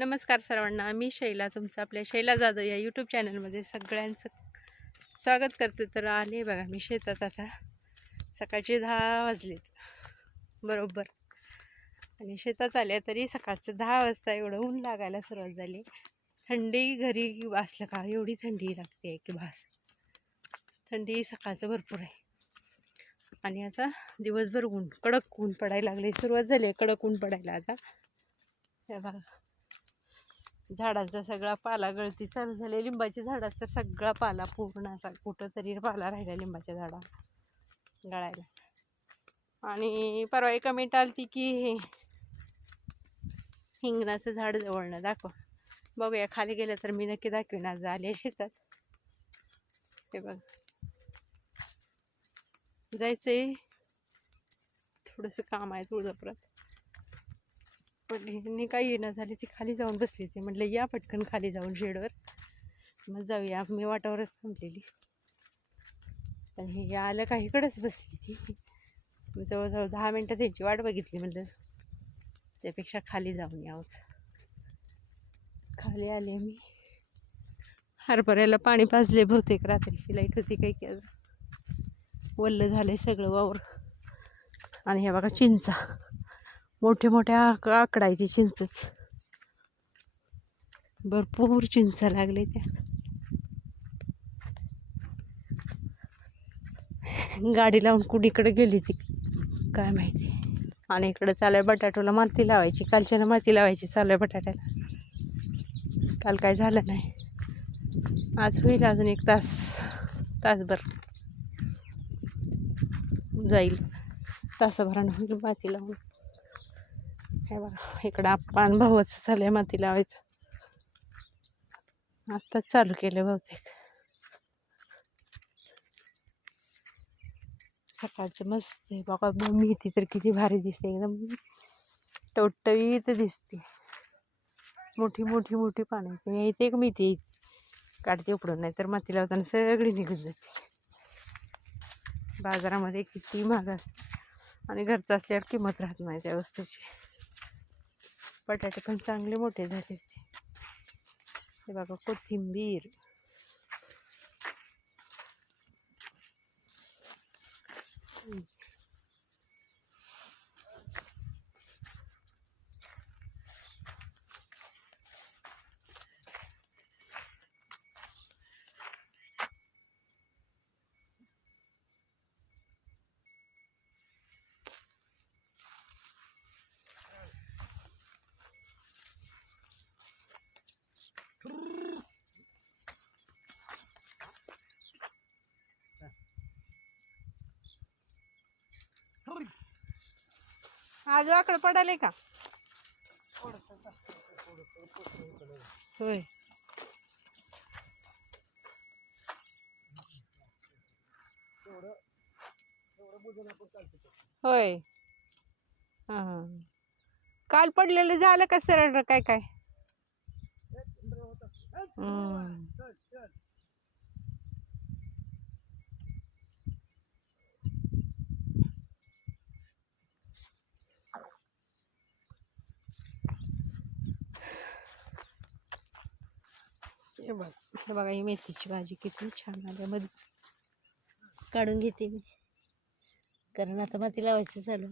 नमस्कार सर्वांना मी शैला तुमचं आपल्या शैला जाधव या यूट्यूब चॅनलमध्ये सगळ्यांचं स्वागत करते. तर आले बघा मी शेतात आता. सकाळचे दहा वाजलेत. बरोबर. आणि शेतात आले तरी सकाळचं दहा वाजता एवढं ऊन लागायला सुरुवात झाली. थंडी घरी असलं का एवढी थंडी लागते आहे की भास. थंडी सकाळचं भरपूर आहे. आणि आता दिवसभर ऊन कडक ऊन पडायला लागले सुरुवात झाली आहे कडक ऊन पडायला आता. बघा. झाडांचा सगळा पाला गळती चालू झाली. लिंबाची झाडाचा तर सगळा पाला पूर्ण असा कुठं तरी पाला राहिला लिंबाच्या झाडा गळायला. आणि परवा एक कमेंट आलती की हिंगणाचं झाड जवळनं दाखव. बघूया खाली गेलं तर मी नक्की दाखवीन. आज आले शेतात. हे बघ. जायचंय. थोडंसं काम आहे तुळजापुरात. पण काही येणं झाली ती खाली जाऊन बसली ती म्हटलं या पटकन खाली जाऊन शेडवर. मग जाऊया मी वाटावरच थांबलेली. आणि हे आलं का इकडंच बसली ती. मी जवळजवळ दहा मिनटं त्यांची वाट बघितली. म्हटलं त्यापेक्षा खाली जाऊन यावंच. खाली आले मी. हरभऱ्याला पाणी पाजले बहुतेक. रात्रीची लाइट होती काही की वल्लं वल्ल झाले सगळं वावर. आणि हे बघा चिंचा. मोठे मोठ्या आक आकडा आहे ती चिंचच. भरपूर चिंच लागले त्या. गाडी लावून कुणीकडे गेली ती काय माहिती. आणि इकडं चालू आहे बटाटोला माती लावायची. कालच्याला माती लावायची चालू आहे बटाट्याला. काल काय झालं नाही. आज होईल अजून एक तास. तासभर. जाईल. तासाभरानं होईल माती लावून. हे बघा इकडं आपण भावाचं चालू आहे माती लावायचं. आत्ताच चालू केलं बहुतेक. सकाळचं मस्त आहे बघा ब- मेथी तर किती भारी दिसते एकदम टवटवीत दिसते. मोठी मोठी मोठी पानं आहेत. इथे एक मेथी काढते उपडून नाही तर माती लावताना सगळी निघून जाते. बाजारामध्ये किती महाग असते. आणि घरचं असल्यावर किंमत राहत नाही त्या वस्तूची. बटाटे पण चांगले मोठे झाले हे बघा कोथिंबीर हम्म. आज वाकड पडाले का? होय. होय. हां हां. काल पडलेलं झालं का सरळ काय काय? हे बघ हे बघा ही मेथीची भाजी किती छान आली. मध्ये काढून घेते मी. कारण आता माती लावायचं चालू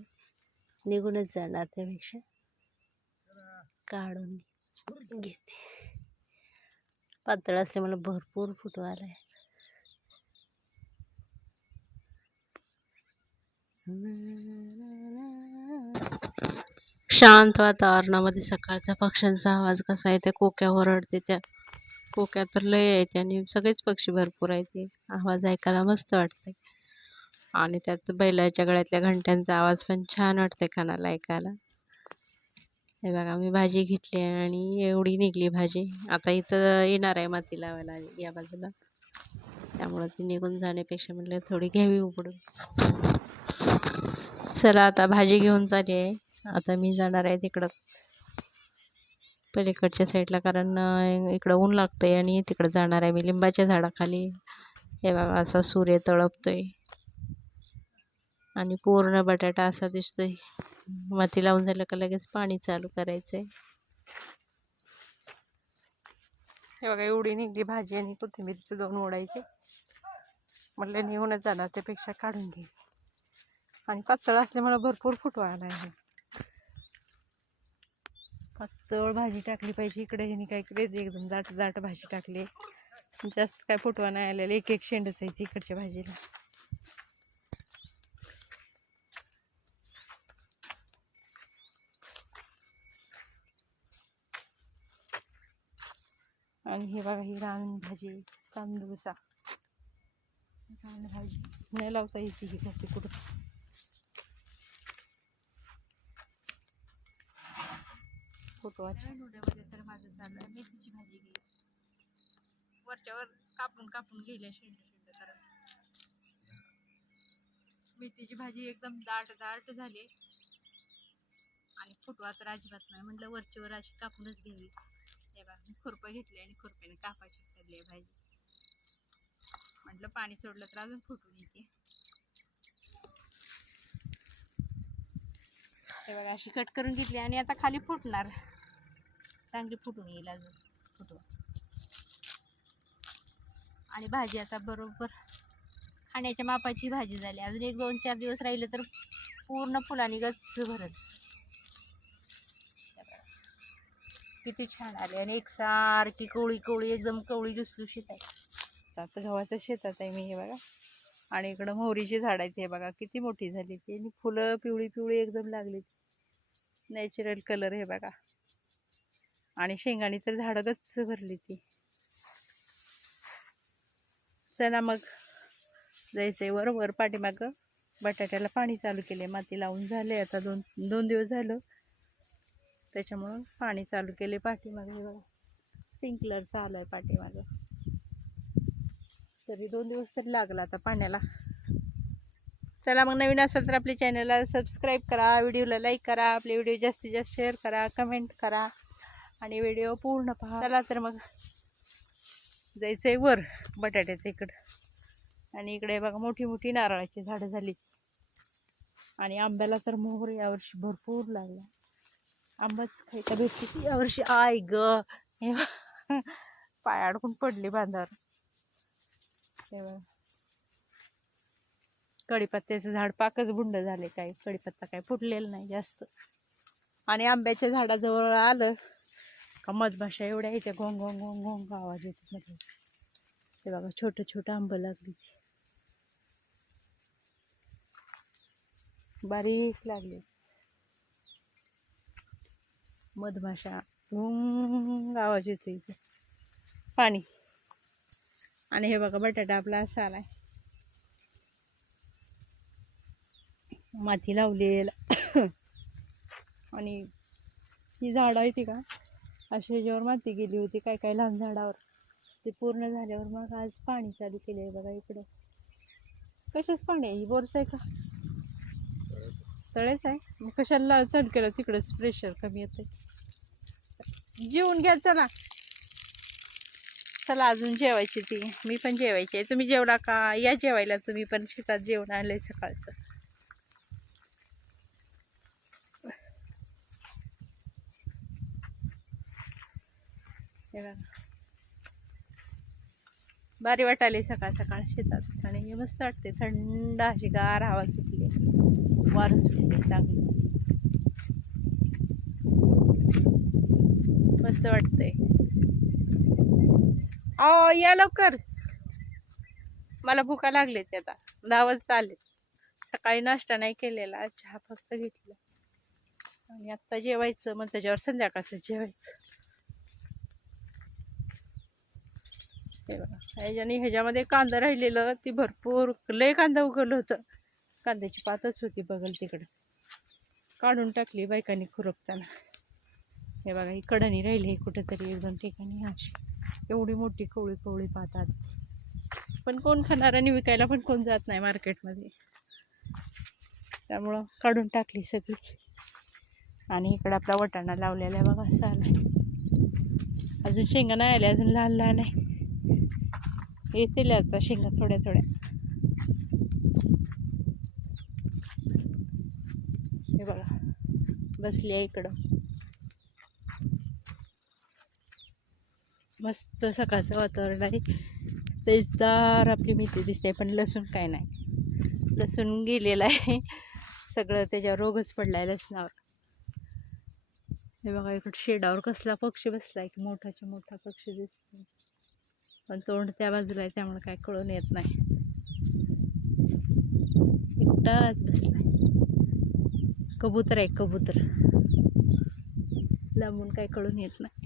निघूनच जाणार त्यापेक्षा. काढून घेते. पातळ असले मला भरपूर फुटवा आलाय. शांत वातावरणामध्ये सकाळचा पक्ष्यांचा आवाज कसा आहे त्या कोक्या ओरडते त्या. कोक्या तर लय आहेत आणि सगळेच पक्षी भरपूर आहेत. आवाज ऐकायला मस्त वाटते आणि त्यात बैलाच्या गळ्यातल्या घंट्यांचा आवाज पण छान वाटते कानाला ऐकायला. हे बघा मी भाजी घेतली आहे आणि एवढी निघली भाजी. आता इथं येणार आहे माती लावायला या बाजूला. त्यामुळं ती निघून जाण्यापेक्षा म्हटलं थोडी घ्यावी उघडून चला आता भाजी घेऊन चालली आहे. आता मी जाणार आहे तिकडं. पलीकडच्या साईडला कारण इकडं ऊन लागतं आहे आणि तिकडं जाणार आहे मी. लिंबाच्या झाडाखाली. हे बघा असा सूर्य तळपतो आहे आणि पूर्ण बटाटा असा दिसतो आहे माती लावून झालं का लगेच पाणी चालू करायचं आहे हे बघा एवढी निघली भाजी आणि कोथिंबीरचे दोन ओढायचे म्हटलं निघूनच जाणार त्यापेक्षा काढून घे आणि पातळ असल्यामुळे भरपूर फुटवा आला आहे पातळ भाजी टाकली पाहिजे. इकडे ह्यानी काय केले एकदम जाट जाट भाजी टाकली. जास्त काय फुटवा नाही आलेले. एक एक शेंडच आहे ती इकडच्या भाजीला. आणि हे बघा ही रान भाजी कांदुसा. रान भाजी. नाही लावता येते ही घरची कुठं. फोटो तर माझं चालू आहे मेथीची भाजी घे वरच्यावर कापून कापून गेल्या शेंड शेंड करत मेथीची भाजी एकदम दाट दाट झाली. आणि फुटवा तर अजिबात नाही. म्हटलं वरच्यावर अशी कापूनच घ्यावी. हे खुरपं घेतली आणि खुरप्याने कापायची ठरली आहे भाजी. म्हटलं पाणी सोडलं तर अजून फुटून येते. हे बघा अशी कट करून घेतली आणि आता खाली फुटणार. चांगली फुटून येईल अजून फुटून. आणि भाजी आता बरोबर खाण्याच्या मापाची भाजी झाली. अजून एक दोन चार दिवस राहिले तर पूर्ण फुलांनी गच्च भरत किती छान आले आणि एकसारखी कोळी कोवळी एकदम कवळी लुसलुशीत आहे. आता गव्हाच्या शेतात आहे मी हे बघा. आणि इकडं मोहरीची झाड आहेत हे बघा किती मोठी झाली ती. आणि फुलं पिवळी पिवळी एकदम लागली. नॅचरल कलर हे बघा. आणि शेंगाणी तर झाडं गच्च भरली ती. चला मग. जायचंय वर वर पाठीमागं. बटाट्याला पाणी चालू केले माती लावून झाले आता दोन दोन दिवस झालं. त्याच्यामुळं पाणी चालू केले पाठीमागे. हे बघा. स्प्रिंकलर चालू आहे पाठीमागं. तरी दोन दिवस तरी लागला आता पाण्याला. चला मग नवीन असेल तर आपल्या चॅनलला सबस्क्राईब करा व्हिडिओला लाईक करा आपले व्हिडिओ जास्तीत जास्त शेअर करा कमेंट करा आणि व्हिडिओ पूर्ण पहा. चला तर मग जायचं आहे वर बटाट्याचं इकडं. आणि इकडे बघा मोठी मोठी नारळाची झाडं झाली. आणि आंब्याला तर मोहर यावर्षी भरपूर लागला आंबाच खायचा भेटतो यावर्षी आय ग. हे पाय अडकून पडली बांधावर. तेव्हा बघा. कढीपत्त्याचं झाड पाकच बुंड झाले काय कढीपत्ता काय फुटलेलं नाही जास्त. आणि आंब्याच्या झाडाजवळ आलं का मधमाशा एवढ्या याच्या घोंग घोंग घोंग घोंग आवाज येतो मध्ये ते बघा छोटं छोटं आंबं लागली बारीक लागली. मधमाशा गुंग आवाज येतो इथे. पाणी. आणि हे बघा बटाटा आपला असा आलाय. माती लावलेला. आणि ही झाडं आहे ती का? अशी ह्याच्यावर माती गेली होती काय काय लहान झाडावर. ते पूर्ण झाल्यावर मग आज पाणी चालू केलं आहे बघा इकडे. कशाच पाणी आहे? ही बोरच आहे का? तळेच आहे? मग कशाला चालू केलं तिकडंच प्रेशर कमी येतं जेवून घ्या चला. चला अजून जेवायची ती मी पण जेवायची आहे. तुम्ही जेवला का? या जेवायला तुम्ही पण शेतात जेवण आलंय सकाळचं. हे बघा. भारी सकाळ सकाळ शेतात आणि मी मस्त वाटते थंड अशी गार हवा सुटली. वारं सुटले चांगली. मस्त वाटतंय. अहो या लवकर. मला भुका लागले ते आता. दहा वाजता आले. सकाळी नाश्ता नाही केलेला चहा फक्त घेतला. आणि आत्ता जेवायचं मग त्याच्यावर संध्याकाळचं जेवायचं. बघा ह्याच्याने ह्याच्यामध्ये कांदा राहिलेलं ती भरपूर लय कांदा उगवलं होतं. कांद्याची पातच होती बघल तिकडं. काढून टाकली बायकांनी खुरपताना. हे बघा ही कडणी राहिली कुठेतरी एक दोन ठिकाणी अशी. एवढी मोठी कवळी कवळी पाहतात. पण कोण खाणार आणि विकायला पण कोण जात नाही मार्केटमध्ये. त्यामुळं काढून टाकली सगळी. आणि इकडं आपला वटाणा लावलेला आहे बघा असा अजून शेंगा नाही आल्या अजून लहान लहान आहे. येतील आता शेंगा थोड्या थोड्या. हे बघा बसली आहे इकडं. मस्त सकाळचं वातावरण आहे. तेजदार आपली मेथी दिसते पण लसूण काय नाही. लसूण गेलेलं आहे. सगळं त्याच्यावर रोगच पडला आहे लसणावर. हे बघा इकडं शेडावर कसला पक्षी बसला आहे की मोठाच्या मोठा पक्षी दिसतो पण तोंड त्या बाजूला आहे त्यामुळे काय कळून येत नाही. एकटाच बसलाय. कबूतर आहे कबूतर. लांबून काय कळून येत नाही.